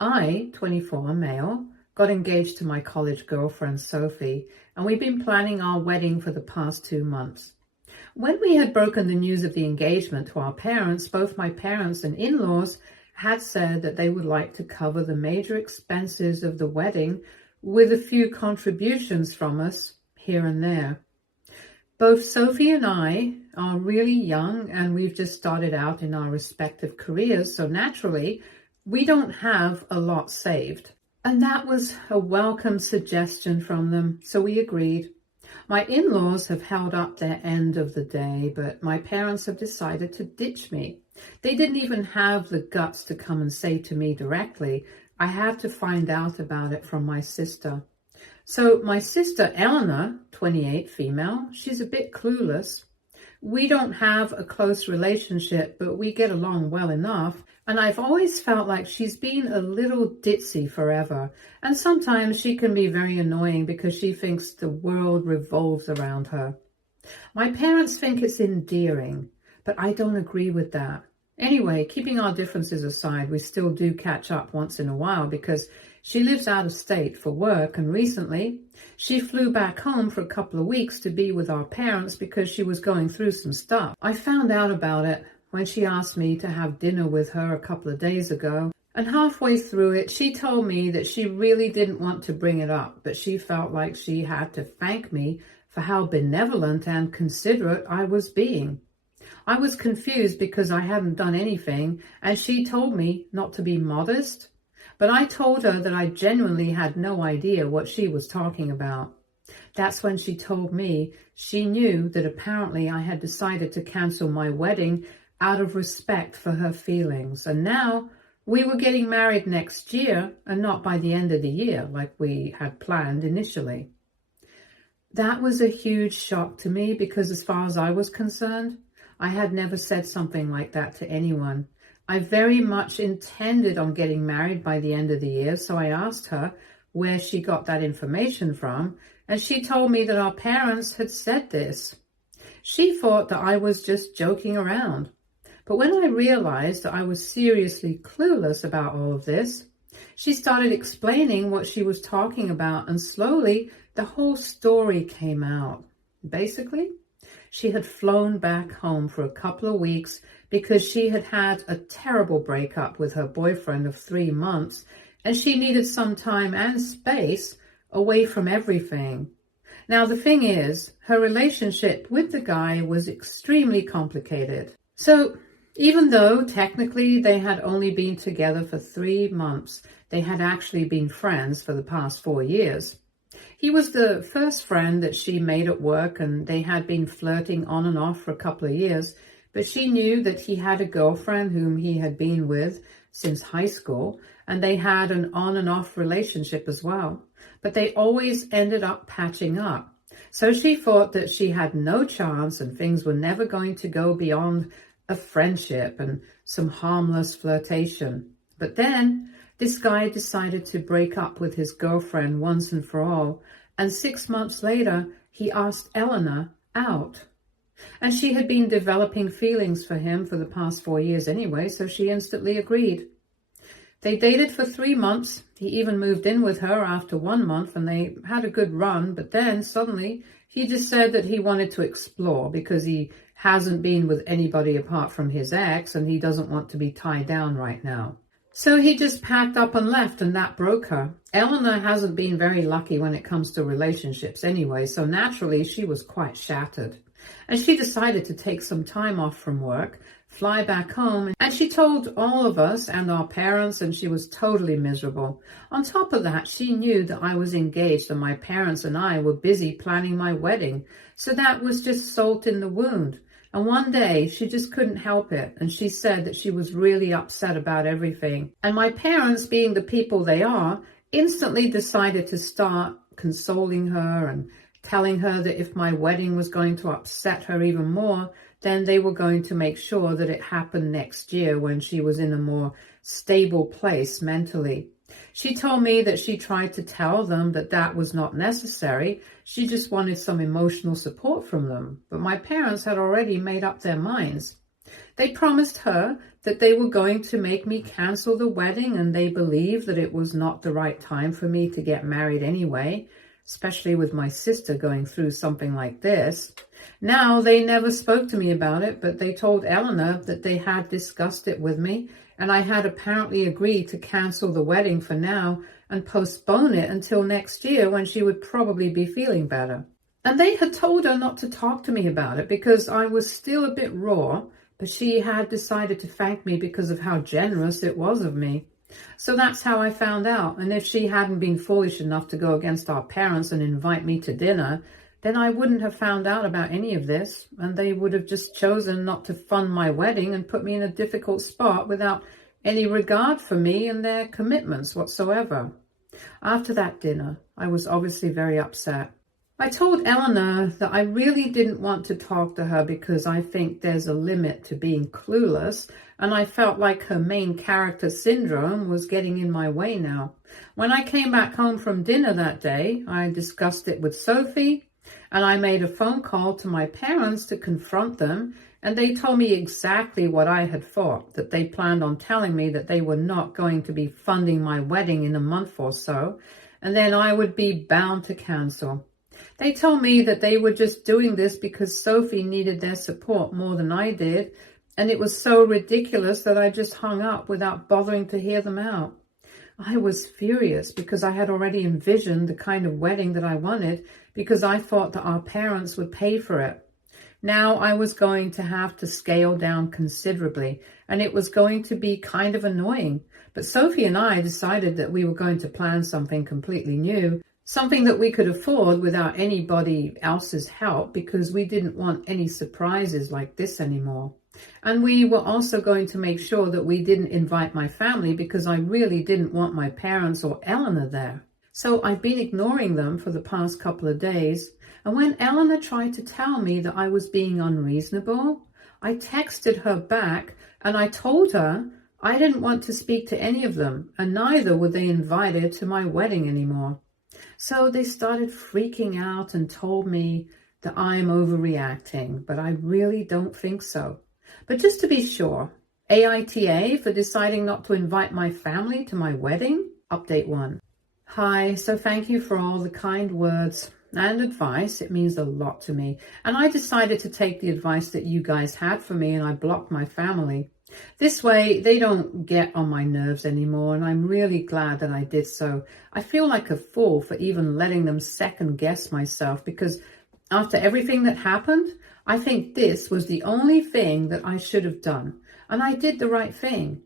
I, 24, male, got engaged to my college girlfriend, Sophie, and we've been planning our wedding for the past 2 months. When we had broken the news of the engagement to our parents, both my parents and in-laws had said that they would like to cover the major expenses of the wedding with a few contributions from us here and there. Both Sophie and I are really young and we've just started out in our respective careers, so naturally we don't have a lot saved. And that was a welcome suggestion from them, so we agreed. My in-laws have held up their end of the day, but my parents have decided to ditch me. They didn't even have the guts to come and say to me directly. I had to find out about it from my sister. So my sister Eleanor, 28, female, she's a bit clueless. We don't have a close relationship, but we get along well enough. And I've always felt like she's been a little ditzy forever. And sometimes she can be very annoying because she thinks the world revolves around her. My parents think it's endearing, but I don't agree with that. Anyway, keeping our differences aside, we still do catch up once in a while because she lives out of state for work, and recently she flew back home for a couple of weeks to be with our parents because she was going through some stuff. I found out about it when she asked me to have dinner with her a couple of days ago, and halfway through it she told me that she really didn't want to bring it up, but she felt like she had to thank me for how benevolent and considerate I was being. I was confused because I hadn't done anything, and she told me not to be modest, but I told her that I genuinely had no idea what she was talking about. That's when she told me she knew that apparently I had decided to cancel my wedding out of respect for her feelings, and now we were getting married next year and not by the end of the year like we had planned initially. That was a huge shock to me because as far as I was concerned, I had never said something like that to anyone. I very much intended on getting married by the end of the year, so I asked her where she got that information from, and she told me that our parents had said this. She thought that I was just joking around. But when I realized that I was seriously clueless about all of this, she started explaining what she was talking about, and slowly the whole story came out. Basically, she had flown back home for a couple of weeks because she had had a terrible breakup with her boyfriend of 3 months, and she needed some time and space away from everything. Now, the thing is, her relationship with the guy was extremely complicated. So, even though technically they had only been together for 3 months, they had actually been friends for the past 4 years. He was the first friend that she made at work, and they had been flirting on and off for a couple of years, but she knew that he had a girlfriend whom he had been with since high school, and they had an on and off relationship as well. But they always ended up patching up. So she thought that she had no chance and things were never going to go beyond a friendship and some harmless flirtation. But then this guy decided to break up with his girlfriend once and for all, and 6 months later he asked Eleanor out. And she had been developing feelings for him for the past 4 years anyway, so she instantly agreed. They dated for 3 months. He even moved in with her after 1 month, and they had a good run, but then suddenly he just said that he wanted to explore because he hasn't been with anybody apart from his ex, and he doesn't want to be tied down right now. So he just packed up and left, and that broke her. Eleanor hasn't been very lucky when it comes to relationships anyway, so naturally she was quite shattered. And she decided to take some time off from work, fly back home, and she told all of us and our parents, and she was totally miserable. On top of that, she knew that I was engaged and my parents and I were busy planning my wedding, so that was just salt in the wound. And one day she just couldn't help it, and she said that she was really upset about everything. And my parents, being the people they are, instantly decided to start consoling her and telling her that if my wedding was going to upset her even more, then they were going to make sure that it happened next year when she was in a more stable place mentally. She told me that she tried to tell them that that was not necessary. She just wanted some emotional support from them. But my parents had already made up their minds. They promised her that they were going to make me cancel the wedding, and they believed that it was not the right time for me to get married anyway, especially with my sister going through something like this. Now, they never spoke to me about it, but they told Eleanor that they had discussed it with me, and I had apparently agreed to cancel the wedding for now and postpone it until next year when she would probably be feeling better. And they had told her not to talk to me about it because I was still a bit raw, but she had decided to thank me because of how generous it was of me. So that's how I found out. And if she hadn't been foolish enough to go against our parents and invite me to dinner, then I wouldn't have found out about any of this, and they would have just chosen not to fund my wedding and put me in a difficult spot without any regard for me and their commitments whatsoever. After that dinner, I was obviously very upset. I told Eleanor that I really didn't want to talk to her because I think there's a limit to being clueless, and I felt like her main character syndrome was getting in my way now. When I came back home from dinner that day, I discussed it with Sophie, and I made a phone call to my parents to confront them, and they told me exactly what I had thought, that they planned on telling me that they were not going to be funding my wedding in a month or so, and then I would be bound to cancel. They told me that they were just doing this because Sophie needed their support more than I did, and it was so ridiculous that I just hung up without bothering to hear them out. I was furious because I had already envisioned the kind of wedding that I wanted because I thought that our parents would pay for it. Now I was going to have to scale down considerably, and it was going to be kind of annoying. But Sophie and I decided that we were going to plan something completely new, something that we could afford without anybody else's help because we didn't want any surprises like this anymore. And we were also going to make sure that we didn't invite my family because I really didn't want my parents or Eleanor there. So I've been ignoring them for the past couple of days. And when Eleanor tried to tell me that I was being unreasonable, I texted her back and I told her I didn't want to speak to any of them, and neither were they invited to my wedding anymore. So they started freaking out and told me that I'm overreacting, but I really don't think so. But just to be sure, AITA for deciding not to invite my family to my wedding? Update 1. Hi, so thank you for all the kind words and advice. It means a lot to me. And I decided to take the advice that you guys had for me, and I blocked my family. This way, they don't get on my nerves anymore, and I'm really glad that I did so. I feel like a fool for even letting them second guess myself, because after everything that happened, I think this was the only thing that I should have done, and I did the right thing.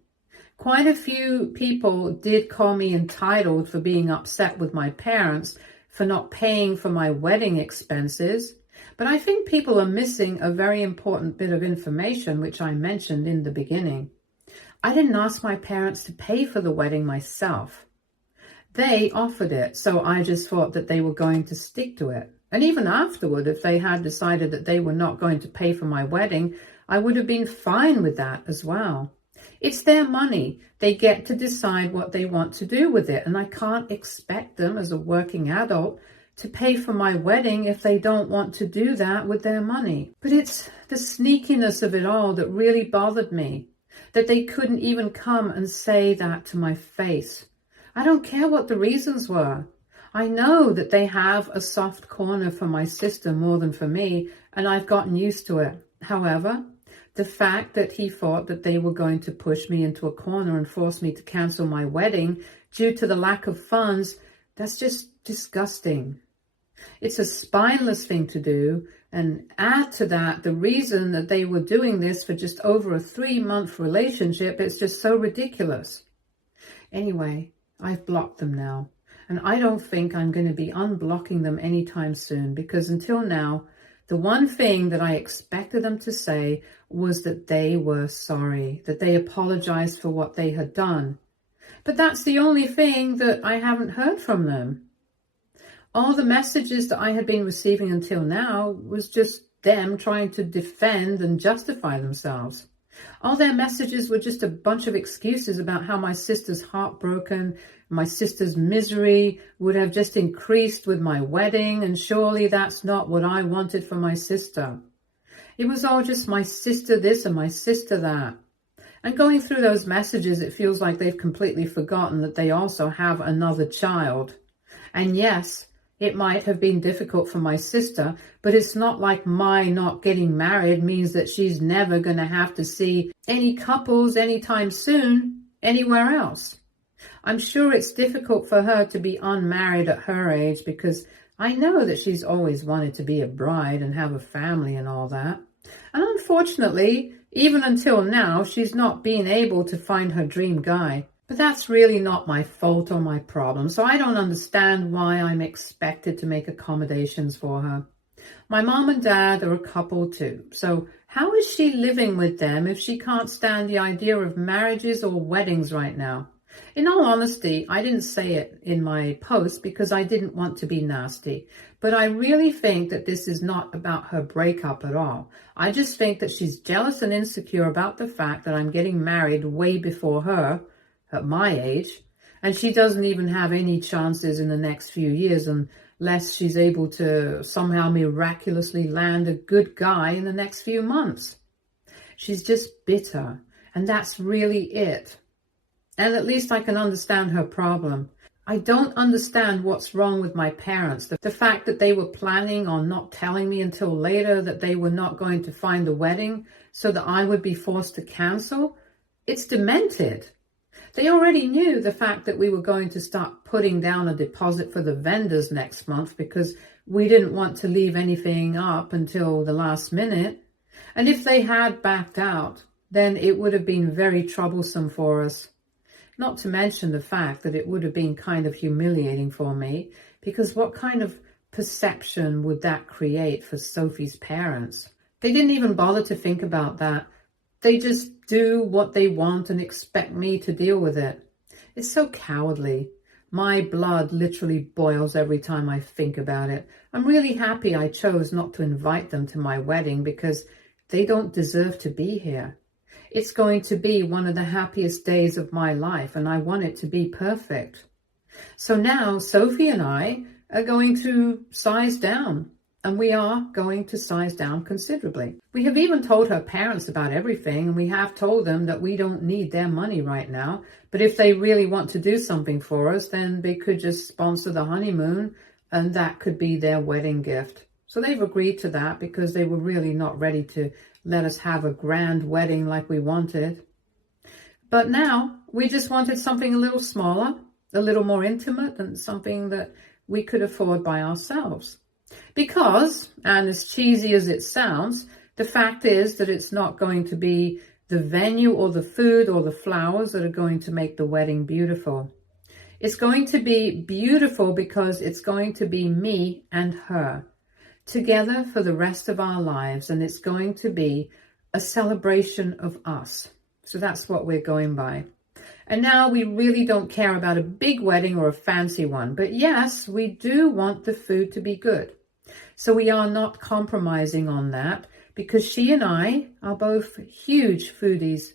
Quite a few people did call me entitled for being upset with my parents for not paying for my wedding expenses, but I think people are missing a very important bit of information, which I mentioned in the beginning. I didn't ask my parents to pay for the wedding myself. They offered it, so I just thought that they were going to stick to it. And even afterward, if they had decided that they were not going to pay for my wedding, I would have been fine with that as well. It's their money. They get to decide what they want to do with it, and I can't expect them as a working adult to pay for my wedding if they don't want to do that with their money. But it's the sneakiness of it all that really bothered me, that they couldn't even come and say that to my face. I don't care what the reasons were. I know that they have a soft corner for my sister more than for me, and I've gotten used to it. However, the fact that he thought that they were going to push me into a corner and force me to cancel my wedding due to the lack of funds, that's just disgusting. It's a spineless thing to do, and add to that the reason that they were doing this for just over a 3-month relationship. It's just so ridiculous. Anyway, I've blocked them now, and I don't think I'm going to be unblocking them anytime soon, because until now, the one thing that I expected them to say was that they were sorry, that they apologized for what they had done. But that's the only thing that I haven't heard from them. All the messages that I had been receiving until now was just them trying to defend and justify themselves. All their messages were just a bunch of excuses about how my sister's heartbroken, my sister's misery would have just increased with my wedding, and surely that's not what I wanted for my sister. It was all just my sister this and my sister that. And going through those messages, it feels like they've completely forgotten that they also have another child. And yes, it might have been difficult for my sister, but it's not like my not getting married means that she's never going to have to see any couples anytime soon anywhere else. I'm sure it's difficult for her to be unmarried at her age, because I know that she's always wanted to be a bride and have a family and all that. And unfortunately, even until now, she's not been able to find her dream guy. But that's really not my fault or my problem, so I don't understand why I'm expected to make accommodations for her. My mom and dad are a couple too, so how is she living with them if she can't stand the idea of marriages or weddings right now? In all honesty, I didn't say it in my post because I didn't want to be nasty, but I really think that this is not about her breakup at all. I just think that she's jealous and insecure about the fact that I'm getting married way before her, at my age, and she doesn't even have any chances in the next few years unless she's able to somehow miraculously land a good guy in the next few months. She's just bitter, and that's really it. And at least I can understand her problem. I don't understand what's wrong with my parents. The fact that they were planning on not telling me until later that they were not going to find the wedding so that I would be forced to cancel, it's demented. They already knew the fact that we were going to start putting down a deposit for the vendors next month because we didn't want to leave anything up until the last minute. And if they had backed out, then it would have been very troublesome for us. Not to mention the fact that it would have been kind of humiliating for me, because what kind of perception would that create for Sophie's parents? They didn't even bother to think about that. They just do what they want and expect me to deal with it. It's so cowardly. My blood literally boils every time I think about it. I'm really happy I chose not to invite them to my wedding because they don't deserve to be here. It's going to be one of the happiest days of my life, and I want it to be perfect. So now Sophie and I are going to size down, and we are going to size down considerably. We have even told her parents about everything, and we have told them that we don't need their money right now, but if they really want to do something for us, then they could just sponsor the honeymoon, and that could be their wedding gift. So they've agreed to that because they were really not ready to let us have a grand wedding like we wanted. But now we just wanted something a little smaller, a little more intimate, and something that we could afford by ourselves. Because, and as cheesy as it sounds, the fact is that it's not going to be the venue or the food or the flowers that are going to make the wedding beautiful. It's going to be beautiful because it's going to be me and her together for the rest of our lives, and it's going to be a celebration of us. So that's what we're going by. And now we really don't care about a big wedding or a fancy one, but yes, we do want the food to be good. So we are not compromising on that because she and I are both huge foodies.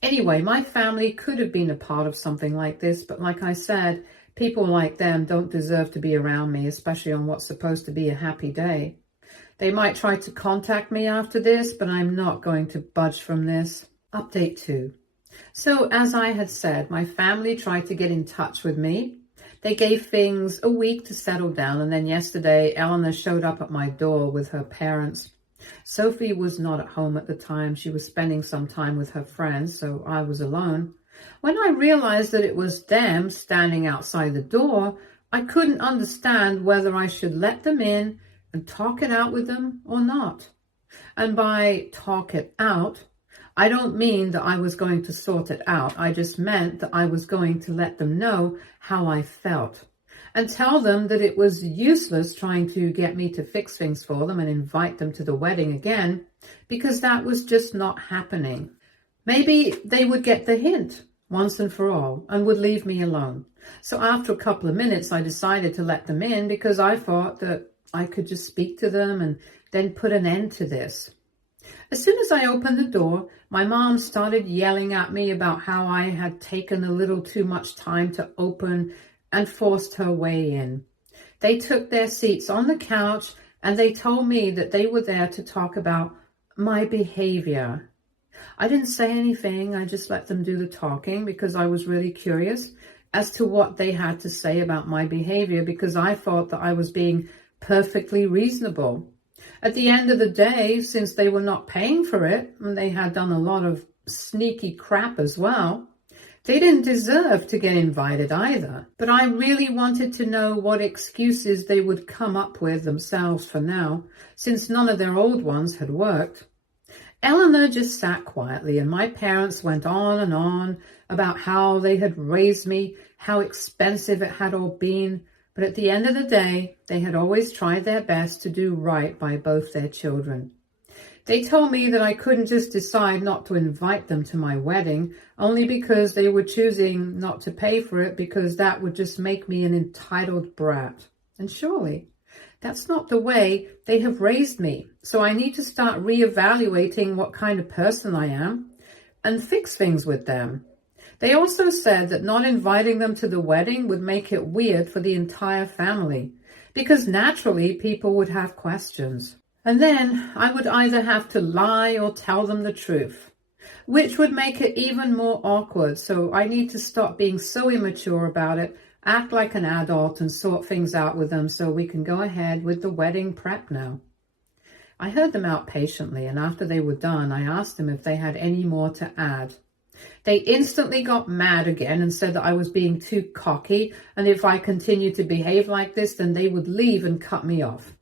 Anyway, my family could have been a part of something like this, but like I said, people like them don't deserve to be around me, especially on what's supposed to be a happy day. They might try to contact me after this, but I'm not going to budge from this. Update 2. So as I had said, my family tried to get in touch with me. They gave things a week to settle down, and then yesterday, Eleanor showed up at my door with her parents. Sophie was not at home at the time. She was spending some time with her friends, so I was alone. When I realized that it was them standing outside the door, I couldn't understand whether I should let them in and talk it out with them or not. And by talk it out, I don't mean that I was going to sort it out. I just meant that I was going to let them know how I felt and tell them that it was useless trying to get me to fix things for them and invite them to the wedding again, because that was just not happening. Maybe they would get the hint once and for all and would leave me alone. So after a couple of minutes, I decided to let them in because I thought that I could just speak to them and then put an end to this. As soon as I opened the door, my mom started yelling at me about how I had taken a little too much time to open and forced her way in. They took their seats on the couch and they told me that they were there to talk about my behavior. I didn't say anything. I just let them do the talking because I was really curious as to what they had to say about my behavior, because I thought that I was being perfectly reasonable. At the end of the day, since they were not paying for it, and they had done a lot of sneaky crap as well, they didn't deserve to get invited either. But I really wanted to know what excuses they would come up with themselves for now, since none of their old ones had worked. Eleanor just sat quietly, and my parents went on and on about how they had raised me, how expensive it had all been. But at the end of the day, they had always tried their best to do right by both their children. They told me that I couldn't just decide not to invite them to my wedding only because they were choosing not to pay for it, because that would just make me an entitled brat. And surely, that's not the way they have raised me. So I need to start reevaluating what kind of person I am and fix things with them. They also said that not inviting them to the wedding would make it weird for the entire family, because naturally people would have questions. And then I would either have to lie or tell them the truth, which would make it even more awkward. So I need to stop being so immature about it, act like an adult and sort things out with them so we can go ahead with the wedding prep now. I heard them out patiently, and after they were done, I asked them if they had any more to add. They instantly got mad again and said that I was being too cocky, and if I continued to behave like this, then they would leave and cut me off.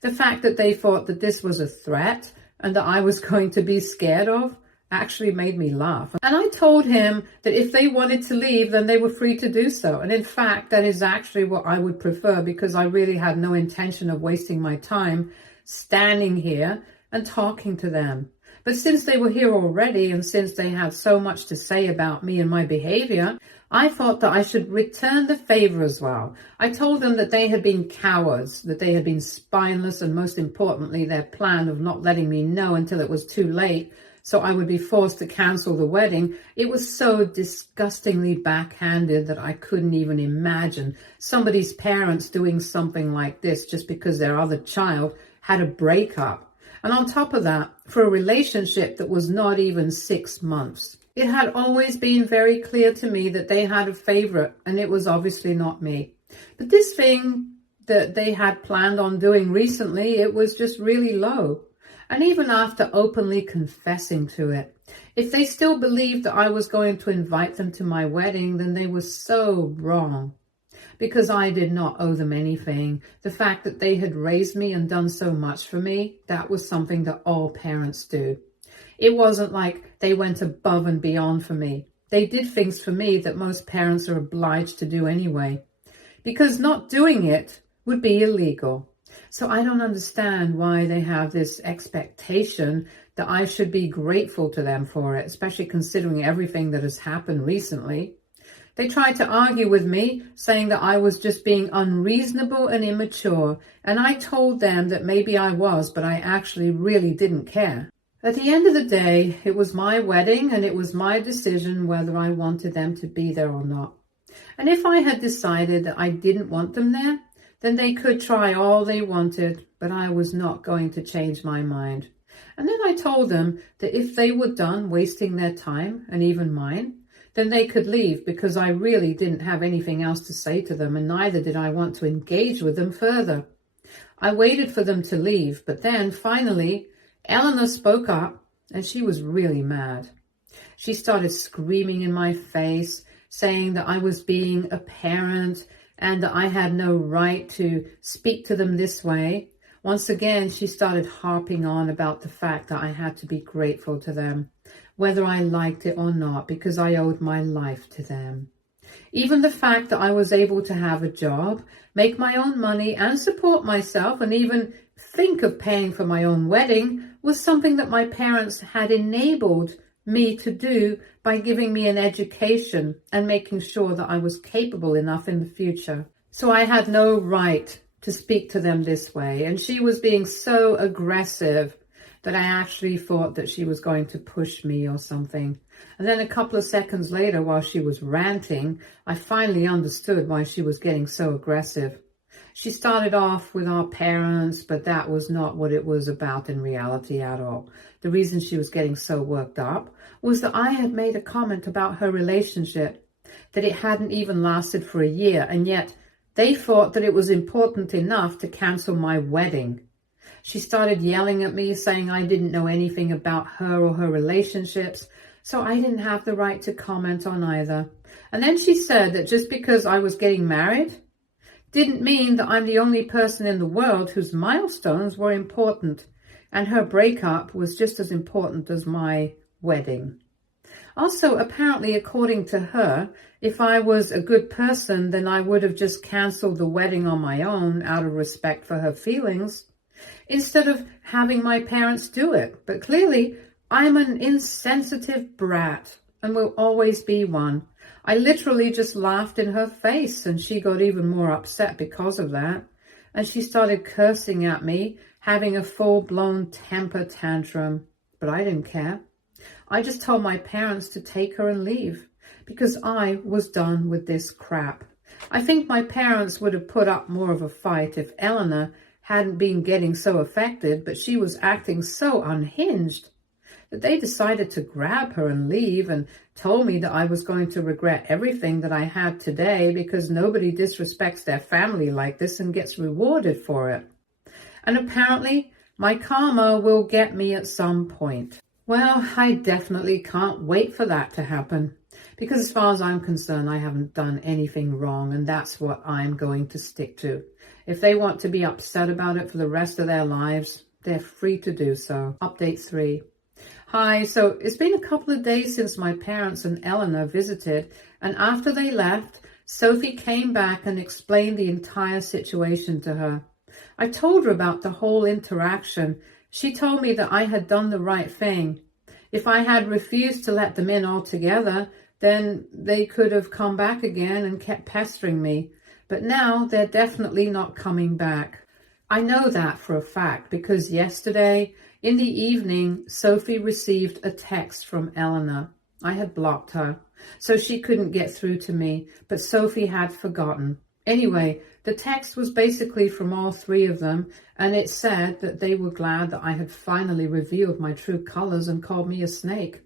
The fact that they thought that this was a threat and that I was going to be scared of actually made me laugh. And I told him that if they wanted to leave, then they were free to do so. And in fact, that is actually what I would prefer, because I really had no intention of wasting my time standing here and talking to them. But since they were here already, and since they had so much to say about me and my behavior, I thought that I should return the favor as well. I told them that they had been cowards, that they had been spineless, and most importantly, their plan of not letting me know until it was too late, so I would be forced to cancel the wedding. It was so disgustingly backhanded that I couldn't even imagine somebody's parents doing something like this just because their other child had a breakup. And on top of that, for a relationship that was not even 6 months. It had always been very clear to me that they had a favorite, and it was obviously not me. But this thing that they had planned on doing recently, it was just really low. And even after openly confessing to it, if they still believed that I was going to invite them to my wedding, then they were so wrong. Because I did not owe them anything. The fact that they had raised me and done so much for me, that was something that all parents do. It wasn't like they went above and beyond for me. They did things for me that most parents are obliged to do anyway, because not doing it would be illegal. So I don't understand why they have this expectation that I should be grateful to them for it, especially considering everything that has happened recently. They tried to argue with me, saying that I was just being unreasonable and immature, and I told them that maybe I was, but I actually really didn't care. At the end of the day, it was my wedding, and it was my decision whether I wanted them to be there or not. And if I had decided that I didn't want them there, then they could try all they wanted, but I was not going to change my mind. And then I told them that if they were done wasting their time, and even mine, then they could leave, because I really didn't have anything else to say to them, and neither did I want to engage with them further. I waited for them to leave, but then finally Eleanor spoke up, and she was really mad. She started screaming in my face, saying that I was being a parent and that I had no right to speak to them this way. Once again, she started harping on about the fact that I had to be grateful to them, whether I liked it or not, because I owed my life to them. Even the fact that I was able to have a job, make my own money and support myself, and even think of paying for my own wedding, was something that my parents had enabled me to do by giving me an education and making sure that I was capable enough in the future. So I had no right to speak to them this way. And she was being so aggressive that I actually thought that she was going to push me or something. And then a couple of seconds later, while she was ranting, I finally understood why she was getting so aggressive. She started off with our parents, but that was not what it was about in reality at all. The reason she was getting so worked up was that I had made a comment about her relationship, that it hadn't even lasted for a year, and yet they thought that it was important enough to cancel my wedding. She started yelling at me, saying I didn't know anything about her or her relationships, so I didn't have the right to comment on either. And then she said that just because I was getting married didn't mean that I'm the only person in the world whose milestones were important, and her breakup was just as important as my wedding. Also, apparently, according to her, if I was a good person, then I would have just cancelled the wedding on my own out of respect for her feelings, instead of having my parents do it. But clearly, I'm an insensitive brat and will always be one. I literally just laughed in her face, and she got even more upset because of that. And she started cursing at me, having a full-blown temper tantrum. But I didn't care. I just told my parents to take her and leave, because I was done with this crap. I think my parents would have put up more of a fight if Eleanor hadn't been getting so affected, but she was acting so unhinged that they decided to grab her and leave, and told me that I was going to regret everything that I had today, because nobody disrespects their family like this and gets rewarded for it. And apparently my karma will get me at some point. Well, I definitely can't wait for that to happen, because as far as I'm concerned, I haven't done anything wrong, and that's what I'm going to stick to. If they want to be upset about it for the rest of their lives, they're free to do so. Update 3. Hi, so it's been a couple of days since my parents and Eleanor visited, and after they left, Sophie came back and explained the entire situation to her. I told her about the whole interaction. She told me that I had done the right thing. If I had refused to let them in altogether, then they could have come back again and kept pestering me. But now they're definitely not coming back. I know that for a fact, because yesterday, in the evening, Sophie received a text from Eleanor. I had blocked her, so she couldn't get through to me, but Sophie had forgotten. Anyway, the text was basically from all three of them, and it said that they were glad that I had finally revealed my true colors and called me a snake.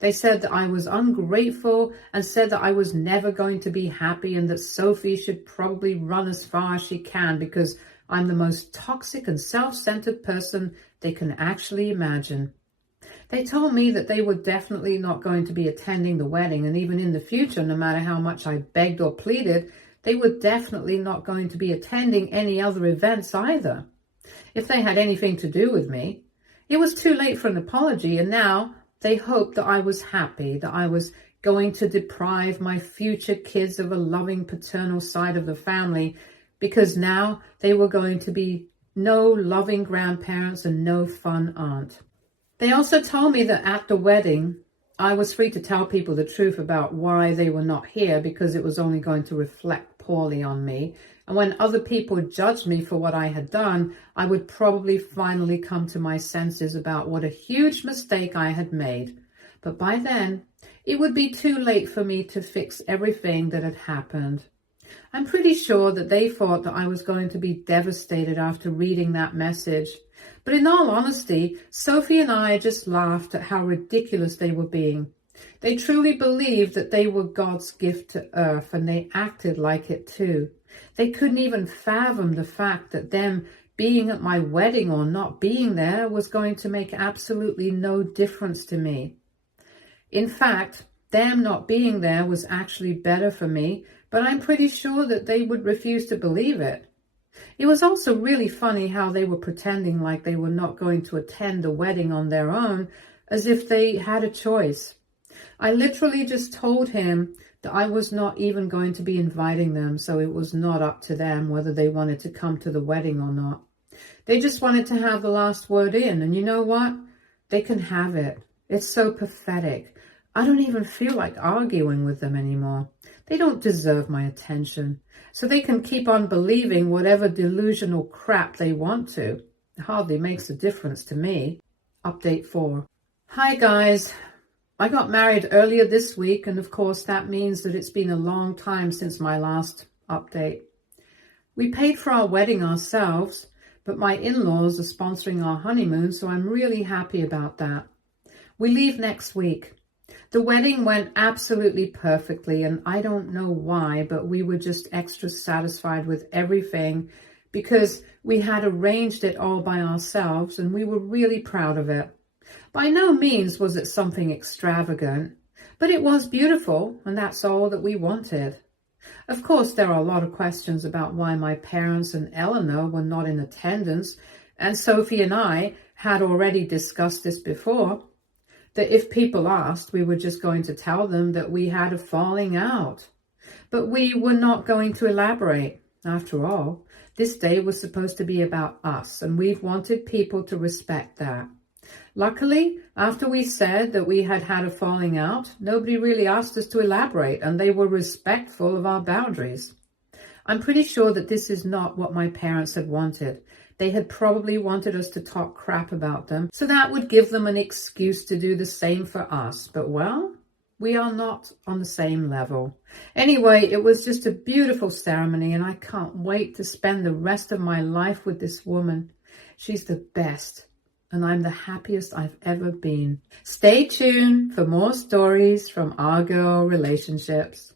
They said that I was ungrateful and said that I was never going to be happy, and that Sophie should probably run as far as she can, because I'm the most toxic and self-centered person they can actually imagine. They told me that they were definitely not going to be attending the wedding, and even in the future, no matter how much I begged or pleaded, they were definitely not going to be attending any other events either. If they had anything to do with me, it was too late for an apology, and now they hoped that I was happy, that I was going to deprive my future kids of a loving paternal side of the family, because now they were going to be no loving grandparents and no fun aunt. They also told me that at the wedding, I was free to tell people the truth about why they were not here, because it was only going to reflect poorly on me. And when other people judged me for what I had done, I would probably finally come to my senses about what a huge mistake I had made. But by then, it would be too late for me to fix everything that had happened. I'm pretty sure that they thought that I was going to be devastated after reading that message. But in all honesty, Sophie and I just laughed at how ridiculous they were being. They truly believed that they were God's gift to earth, and they acted like it too. They couldn't even fathom the fact that them being at my wedding or not being there was going to make absolutely no difference to me. In fact, them not being there was actually better for me, but I'm pretty sure that they would refuse to believe it. It was also really funny how they were pretending like they were not going to attend the wedding on their own, as if they had a choice. I literally just told him that I was not even going to be inviting them, so it was not up to them whether they wanted to come to the wedding or not. They just wanted to have the last word in, and you know what? They can have it. It's so pathetic. I don't even feel like arguing with them anymore. They don't deserve my attention, so they can keep on believing whatever delusional crap they want to. It hardly makes a difference to me. Update 4. Hi guys. I got married earlier this week, and of course that means that it's been a long time since my last update. We paid for our wedding ourselves, but my in-laws are sponsoring our honeymoon, so I'm really happy about that. We leave next week. The wedding went absolutely perfectly, and I don't know why, but we were just extra satisfied with everything because we had arranged it all by ourselves and we were really proud of it. By no means was it something extravagant, but it was beautiful, and that's all that we wanted. Of course, there are a lot of questions about why my parents and Eleanor were not in attendance, and Sophie and I had already discussed this before, that if people asked, we were just going to tell them that we had a falling out. But we were not going to elaborate. After all, this day was supposed to be about us, and we've wanted people to respect that. Luckily, after we said that we had had a falling out, nobody really asked us to elaborate, and they were respectful of our boundaries. I'm pretty sure that this is not what my parents had wanted. They had probably wanted us to talk crap about them, so that would give them an excuse to do the same for us. But, well, we are not on the same level. Anyway, it was just a beautiful ceremony, and I can't wait to spend the rest of my life with this woman. She's the best, and I'm the happiest I've ever been. Stay tuned for more stories from our girl relationships.